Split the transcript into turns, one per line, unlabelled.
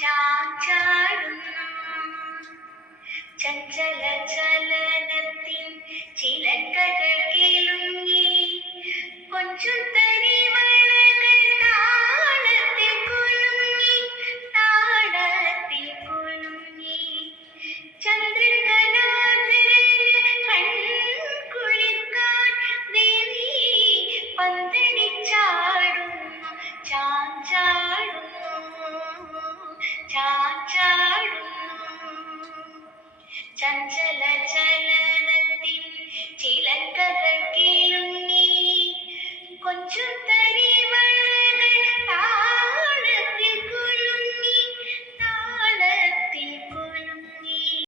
ചാച്ചാടുന്നു ചഞ്ചല ചലനത്തിൻ ചിലക്കകൾ കിലുങ്ങി. കൊഞ്ചു തരിവളകൾ താളത്തിൽ കുലുങ്ങി. താടത്തിൽ കുലുങ്ങി ചന്ദ്രകലാതിരഞ്ഞ് കൺകുളിക്കാൻ ദേവി പന്തടിച്ചാടുന്നു ಚಂಚಲ ಚಲ